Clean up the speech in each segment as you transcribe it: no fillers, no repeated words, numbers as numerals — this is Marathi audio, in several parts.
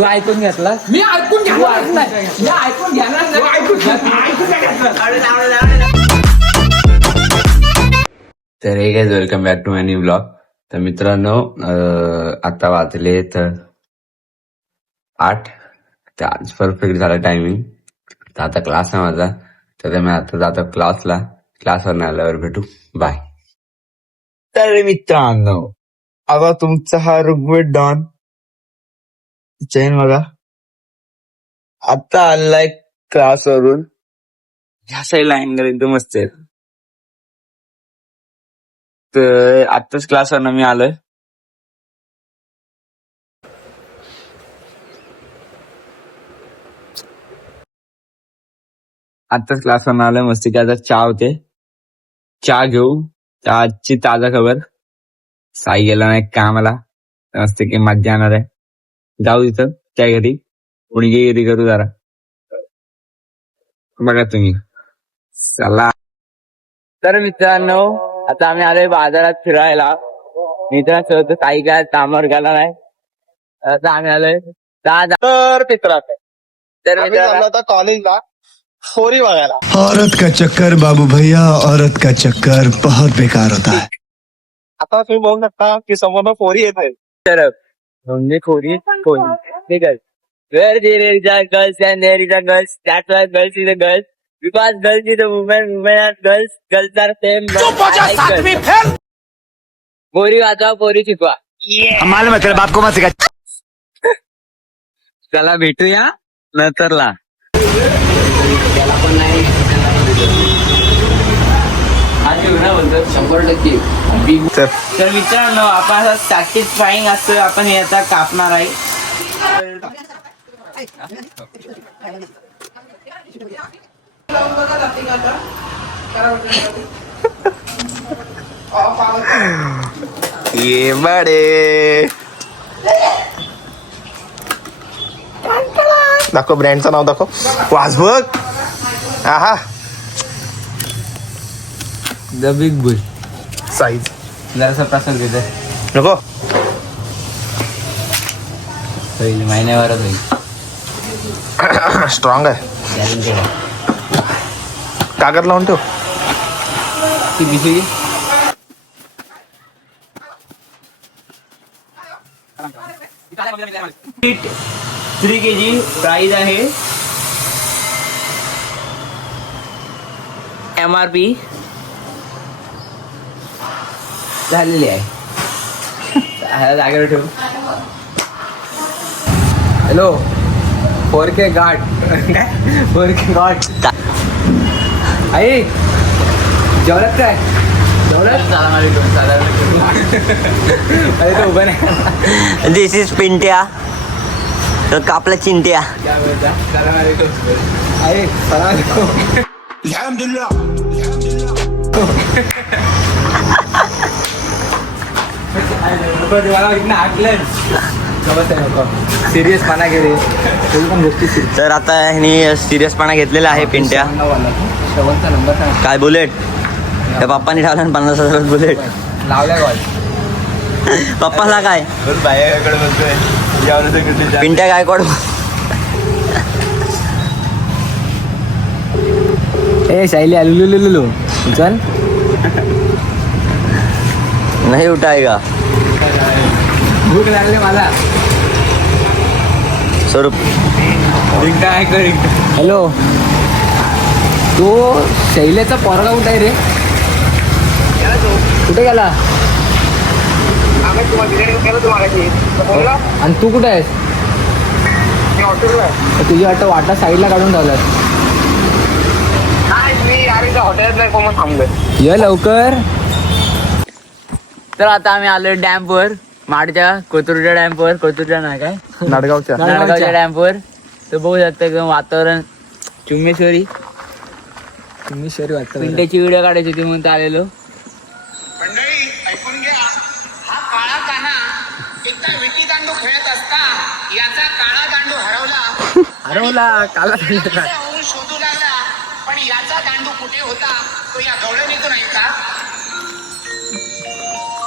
तू ऐकून घेतला? मी ऐकून घेणार नाही. मी ऐकून घेणार नाही. तर hey guys welcome back to my new blog. तर मित्रांनो आता वाजले तर 8. तर आज परफेक्ट झाला टायमिंग. तर आता क्लास आहे माझा, तर मी आता जातो क्लासला. क्लासवर आल्यावर भेटू. बाय. तर मित्रांनो, आता तुमचा हा ऋग्वेद डॉन चैन बघा आता आलाय क्लासवरून. ह्या साईडला अँगल एकदम मस्त आहे. तर आत्ताच क्लासवरनं मी आलोय. आत्ताच क्लासवरनं आलोय. मस्त की आता चहा होते, चहा घेऊ. तर आजची ताजा खबर, साई गेला नाही कामाला. मस्त की मज्जा येणार आहे. जाऊ तिथं त्या घरी गुणगिरी करू जरा. बघा तुम्ही. चला. तर मित्रांनो, आता आम्ही आलोय बाजारात फिरायला. मित्रांसोबत काही काय कामावर गेला नाही. आता आम्ही आलोय तर मित्रात. तर मित्रांनो कॉलेजला फोरी बघायला. औरत का चक्कर बाबू भैया, औरत का चक्कर बहुत बेकार होता है. आता तुम्ही बघू शकता की समोर फोरी येत आहे. तर म्हणजे खोरी ठीक आहे. Where there is a girls and there is a girls, that's why girls is a girls. Because girls is a woman, women are girls, girls are same. पोरी वाचवा, पोरी शिकवा. हमारे मतलब आपको मत सिखा. चला भेटूया नंतरला. तर मित्रांनो, आपण असं सॅटिस्फाईंग असं आपण हे आता कापणार आहे. ये बडे दाखव, ब्रँडचं नाव दाखव. वाज बघ. आहा, द बिग बुल साईज जरासा प्रसाद घेते. नको. होईल महिन्यावरच होईल. स्ट्रॉंग आहे. गॅरंटेड आहे. कागद लावून ठेव. ती पिशवी 3 kg प्राइस आहे. MRP झालेली आहे. जागेवर ठेव. हॅलो 4K गाठ. काय 4K गाठ आई जेवढ्यात काय जेवढ्यात अरे तो उभं नाही. दिस इज पिंट्या, तर कापला चिंट्या. अरे सिरियस पाना घे रे. तर आता ह्यानी सिरियसपणा घेतलेला आहे पिंट्या. शेवटचा नंबर सांग. काय बुलेट त्या पप्पानी ठेवला 50,000 बुलेट लावल्या कॉल. पप्पाला काय पिंट्या गायकवाड. ए शैली लुलू चल. नाही उठाएगा. भूक लागले मला. स्वरूप काय कर. हॅलो तो शैलेचा पोरगा कुठे आहे रे? कुठे गेला? आणि तू कुठे आहेस? तुझी वाटा साईडला काढून ठेवलास. ये लवकर. तर आता आम्ही आलोय डॅम्पवर, माडच्या कोथरूडच्या डॅम्पवर. कोथरूडच्या नाही काय नाडगावच्या डॅम्पवर. तर बघू शकता एकदम वातावरण चुम्मेश्वरी वाटतं. पिंट्याची व्हिडिओ काढायची होती म्हणून आलेलो. मंडळी ऐकून घ्या. हा काळा कान्हा एकदा विटी दांडू खेळत असता याचा काळा दांडू हरवला. काला होऊन शोधू लागला, पण याचा दांडू कुठे होता तो या गवळणीतून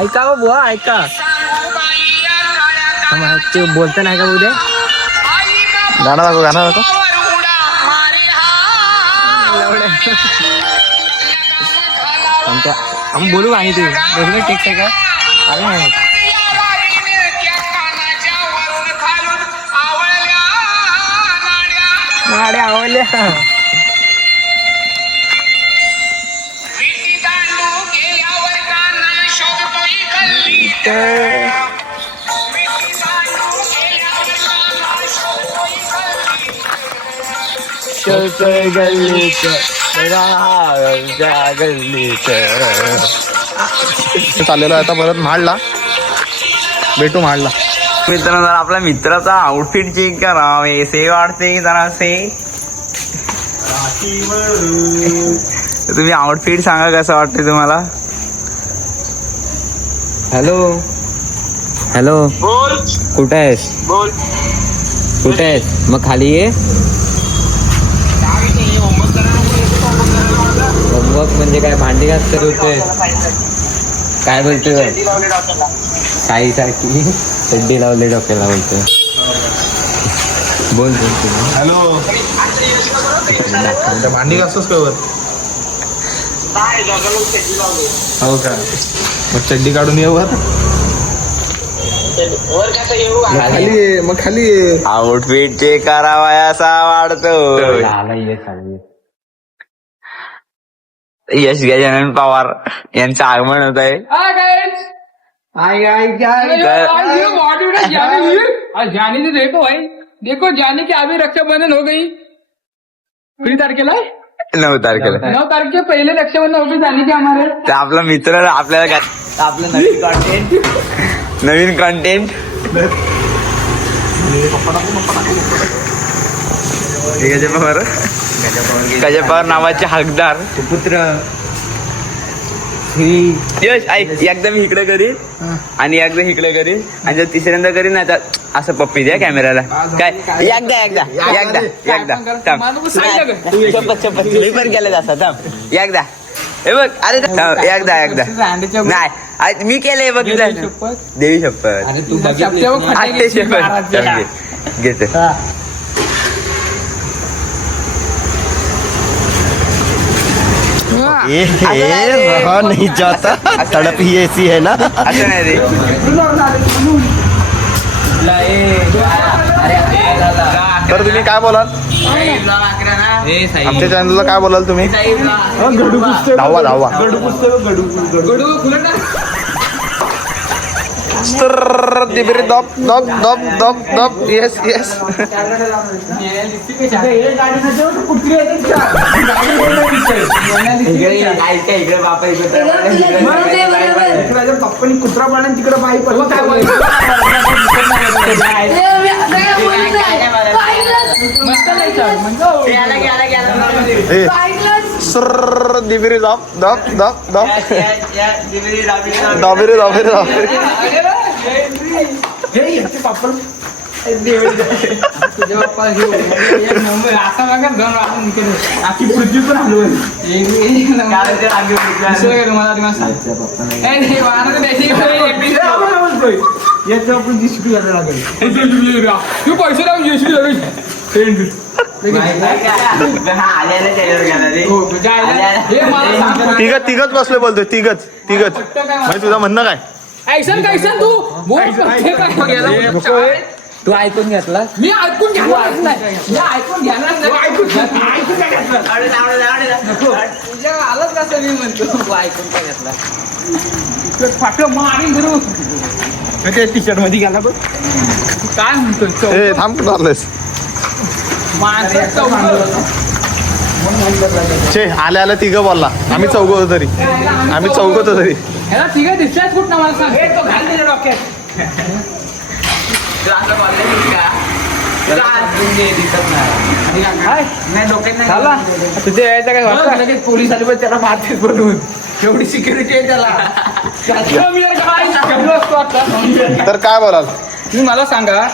ऐका बुवा ऐका. सांगू बाई या काळ्या ते बोलता नाही का उद्या गाणं दाखव गाणं दाखव. वर उडा मारे आपण बोलू आणि ते टेक्स्ट आहे का त्या कानाच्या वरून खालून आवळल्या नाड्या आवडल्या विटी दांडू गेल्यावर काना शोधतोय गल्लीत विटी दांडू गेल्यावर काना शोधतोय गल्लीत. चाललेलो आहे आता परत म्हाडला. भेटू म्हाडला. मित्रांनो जरा आपल्या मित्राचा आउटफिट चेक करावे से वाटते जरा से. तुम्ही आउटफिट सांगा कसं वाटते तुम्हाला. हॅलो हॅलो बोल कुठे आहेस बोल कुठे आहेस मग खाली ये. होमवर्क म्हणजे काय भांडी घासत होते काय बोलतोय काही सारखी चड्डी लावली डोक्याला बोलतोय. बोल बोल तुम्ही. हॅलो भांडी घासतोस का वर. हो का मग चड्डी काढून ये वर. खाली ये मग खाली ये. आउटफिट चेक करावा असा वाढतो. यश गजानन पवार यांचं आगमन होत आहे. जाने से देखो भाई देखो जाने की अभी रक्षाबंधन हो गई. किती तारखेला 9 तारखेला 9 तारखे पहिले रक्षाबंधन हो गई जाने की हमारे. तर आपला मित्र आपल्याला आपलं नवीन कंटेंट गजा पवार नावाचे हकदार पुत्र यश ऐक एकदम इकडे करीन आणि एकदम इकडे करीन आणि जर तिसऱ्यांदा करीन ना तर असं पप्पी द्या कॅमेराला काय एकदा एकदा एकदा एकदा शपथ मी पण केलं असं थांब एकदा हे बघ अरे एकदा एकदा नाही मी केलंय बघ देवी शपथ घेते. रहा नहीं जाता तड़प ही ऐसी है ना. असं नाही रे तर तुम्ही काय बोलाल आमच्या चॅनलला काय बोलाल तुम्ही. धावा धावा दप दप दप दप दप येस येस. पप्पानी कुत्रा पाण्यात तिकडे बाई पडलं काय दिबिरी दप दप दप दप दाबिरी दाबिरी दाबिरी. तिघच बसले बोलतोय तिघच म्हणजे तुझं म्हणणं काय. ऐसन कैसन तू तू ऐकून घेतला मी ऐकून घेणार नाही मी ऐकून घेणार तुझ्या आलंच कसं मी म्हणतो तू ऐकून काय घेतला फाट मारी गुरु टी शर्ट मध्ये गेला बघ काय म्हणतो थांब चाललंयस छे आल्या आल्या तिघं बोलला आम्ही चौघ होतो तरी ह्याला ठीक आहे दिसल्याच कुठं ना मला सांग तो घाल त्याच्या डोक्यात तुझ्या यायचं काय लगेच पोलीस आले पण त्याला मारतेच बोलून एवढी सिक्युरिटी आहे त्याला तर काय बोलाल तुम्ही मला सांगा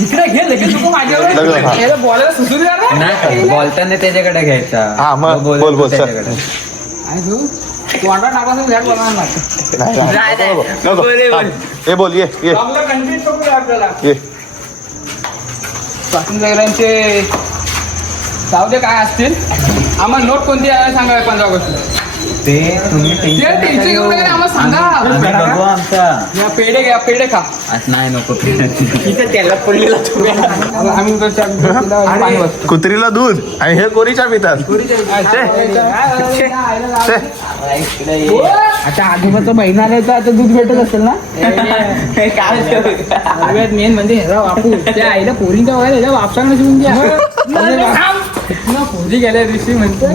इकडे घे लगेच तू माझ्यावर बोलायला सुचू द्या बोलताना त्याच्याकडे घ्यायचा. हा मग बोल सर. तू अंडा टाकायचं झाड बनवणार हे बोल ये आपलं कंटेंट बघूया आपल्याला ये स्वातंत्र्यवीरांचे जाऊ दे काय असतील. आम्हाला नोट कोणती आहे सांगा 15 ऑगस्ट. ते तुम्ही टेन्शन घेऊन नका, आम्हाला सांगा. या पेढे खा. नाही नको त्याला पडलेला आम्ही पाणी वाजतो. कुत्रीला दूध आणि हे कोरीच्या पितात. आता आजोबाचा महिना आला तर आता दूध भेटत असेल ना. काय मेन म्हणजे ह्याला वापू त्या आईला पोरींच्या वगैरे ह्याला वापसांना शिवून द्या. पोरी गेल्या दिवशी म्हणतो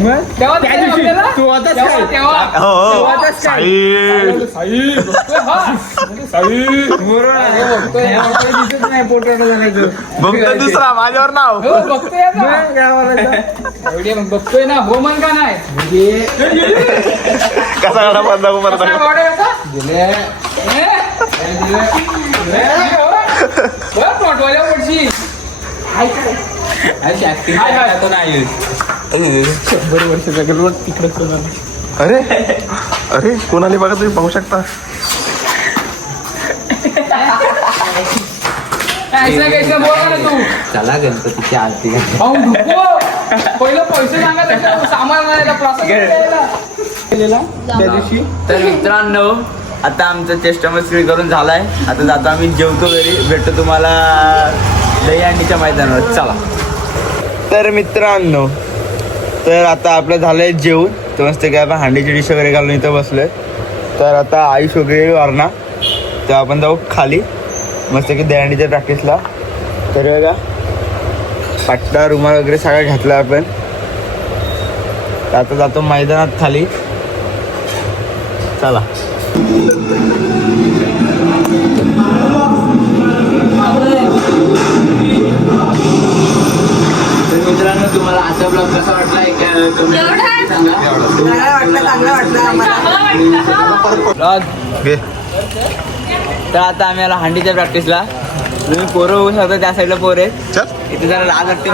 बघतो दुसरा माझ्यावर नाव. बघतोय ना. हो म्हण का नाही. कसा काढा बंदा अरे अरे कोणाला बघा तुम्ही पाहू शकता. तू चला गणपतीची आरती पहिलं पैसे सांगा सामान त्या दिवशी. तर मित्रांनो आता आमचं चेष्टामस्ती करून झालाय. आता जातो आम्ही जेवतो घरी. भेटतो तुम्हाला दहीहंडीच्या मैदानावर. चला. तर मित्रांनो तर आता आपलं झालंय जेवण. तर मस्त काय आपण हांडीची डिश वगैरे घालून इथं बसलोय. तर आता आयुष वगैरे वारणा तर आपण जाऊ खाली मस्त की दहीहंडीच्या प्रॅक्टिसला. तर बघा पट्टा रुमाल वगैरे सगळं घातलं आपण. आता जातो मैदानात खाली. चला. तर मित्रांनो तुम्हाला आजचा ब्लॉग कसा वाटला तर आता आम्ही आला हांडीच्या प्रॅक्टिसला. तुम्ही पोरं होऊ शकता त्या साईडला पोरं आहेत. चल इथे जरा लाज वाटते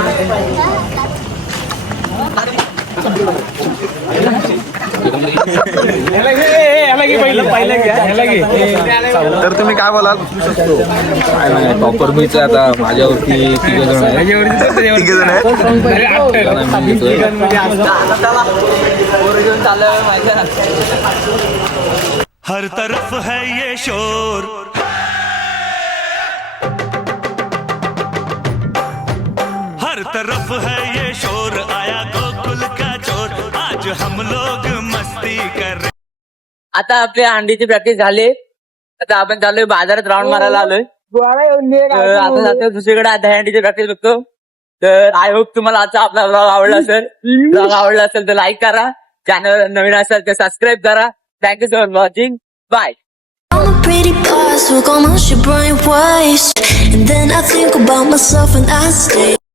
तर तुम्ही काय बोलाल. टॉपर मीच आता माझ्यावरती तिघ जण आहेत. पोरं घेऊन चाललं माझ्या. हर तरफ है ये शोर, हर तरफ है ये शोर, आया गोकुल का चोर, आज हम लोग मस्ती कर रहे. आता आपल्या अंडीची प्रॅक्टिस झाली. आता आपण चाललोय बाजारात राऊंड मारायला आलोय. तर आता जातो दुसरीकडे दहीहंडीची प्रॅक्टिस बघतो. तर आय होप तुम्हाला आजचा आपला ब्लॉग आवडला असेल. ब्लॉग आवडला असेल तर लाईक करा. चॅनल नवीन असेल तर सबस्क्राईब करा. Thank you for watching. Bye. I'm a pretty boss, look almost your brain waste. And then I think about myself and I stay.